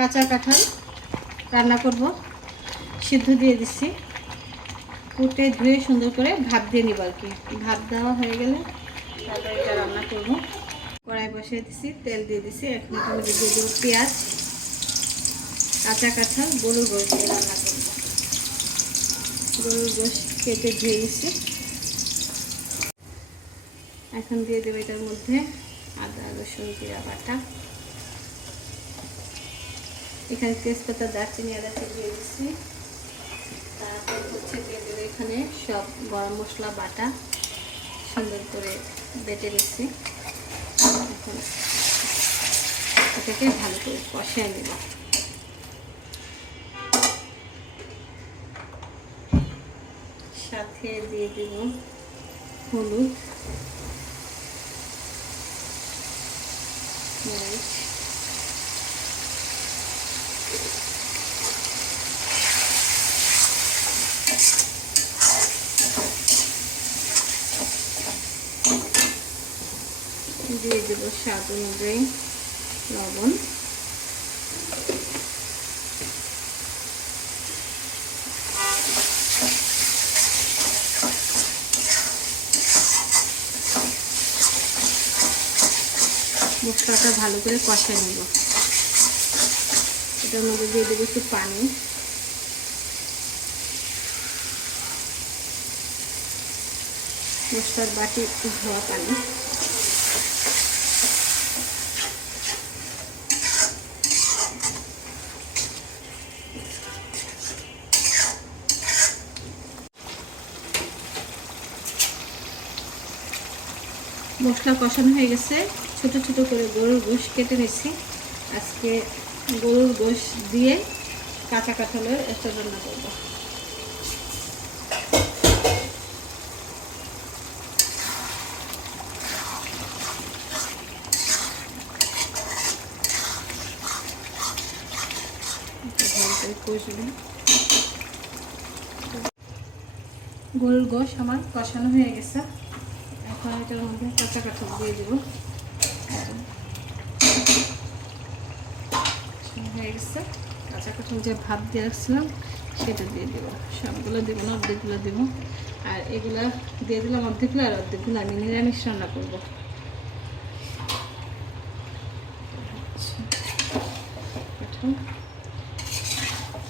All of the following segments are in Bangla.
কাঁচা কাঁঠাল রান্না করব। সিদ্ধ দিয়ে দিচ্ছি, কুটে ধুয়ে সুন্দর করে ভাপ দিয়ে নিব আর কি। ভাপ দেওয়া হয়ে গেলে তারপরে এটা রান্না করব। কড়াই বসিয়ে দিছি, তেল দিয়ে দিছি। এখন এটার মধ্যে দিয়ে দেবো পেঁয়াজ, কাঁচা কাঁঠাল, গরুর গোশ দিয়ে রান্না করব। গরুর গোশ কেটে ধুয়ে দিচ্ছি। এখন দিয়ে দেবো এটার মধ্যে আদা রসুন জিরা বাটা। এখানে তেজপাতা দারচিনি এলাচি দিয়ে দিচ্ছি। তারপর হচ্ছে দিয়ে দেবো এখানে সব গরম মশলা বাটা সুন্দর করে বেটে নিচ্ছি। এখন এটাকে ভালো করে কষিয়ে নেব। সাথে দিয়ে দেব হলুদ, মরিচ, দিয়ে দেব স্বাদ অনুযায়ী লবণ। মশলাটা ভালো করে কষিয়ে নেব। এটার মধ্যে দিয়ে দেবো একটু পানি। মশলার বাটি ধোয়া পানি। মশলা কষানো হয়ে গেছে। ছোট ছোট করে গরুর গোশ কেটে নিচ্ছি। আজকে গরুর গোশ দিয়ে কাঁচা কাঁঠালের এঁচড় রান্না করব। গরুর গোশ আমার কষানো হয়ে গেছে। এখন এটার মধ্যে কাঁচা কাঁঠাল দিয়ে দেবো। হয়ে গেছে। কাঁচা কাঁঠাল যে ভাত দিয়ে রাখছিলাম সেটা দিয়ে দেবো। সবগুলো দেবো না, অর্ধেকগুলো দেবো। আর এগুলা দিয়ে দিলাম অর্ধেকগুলো, আর অর্ধেকগুলো আমি নিরামিষ রান্না করবো।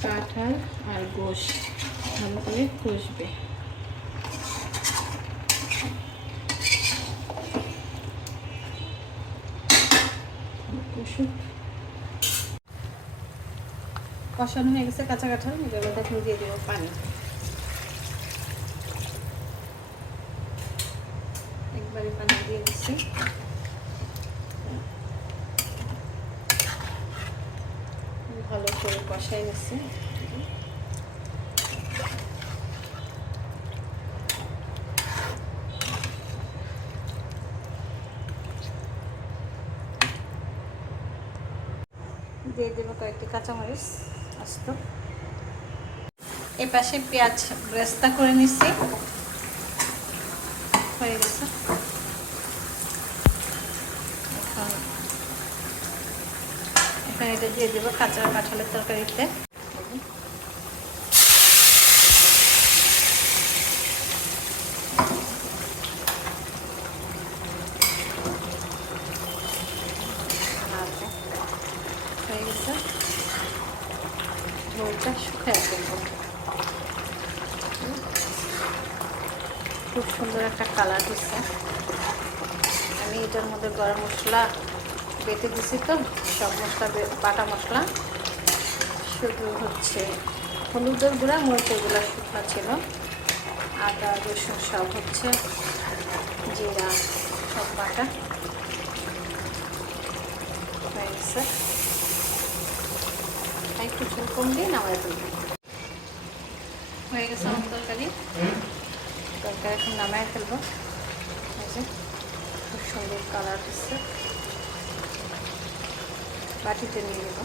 কাঁঠাল আর গোশ ভালো করে কষবে। কষানো হয়ে গেছে কাঁচা কাঁঠাল। এবার এখন দিয়ে দেবো পানি। একবারে পানি দিয়ে দিচ্ছি। ভালো করে কষাই নিচ্ছি। দিয়ে দেবো কয়েকটি কাঁচামরিচ আস্ত। এই পাশে পেঁয়াজ ব্রেস্তা করে নিচ্ছি। হয়ে গেছে। এখন এটা দিয়ে দেবো কাঁচা কাঁঠালের তরকারিতে। হয়ে গেছে। ঝোলটা শুকিয়ে ফেলবো। খুব সুন্দর একটা কালার হচ্ছে। আমি এটার মধ্যে গরম মশলা বেটে দিছি, তো সব মশলা বাটা মশলা, শুধু হচ্ছে হলুদের গুঁড়া, মরিচের গুঁড়া শুকনো ছিল, আদা রসুন সব হচ্ছে জিরা সব বাটা হয়ে গেছে। একটু ঝোল কম দিয়ে নামাই ফেলবো। হয়ে গেছে আমার তরকারি। এখন নামাই ফেলবো। খুব সুন্দর কালার হচ্ছে। বাটিতে নিয়ে নেব।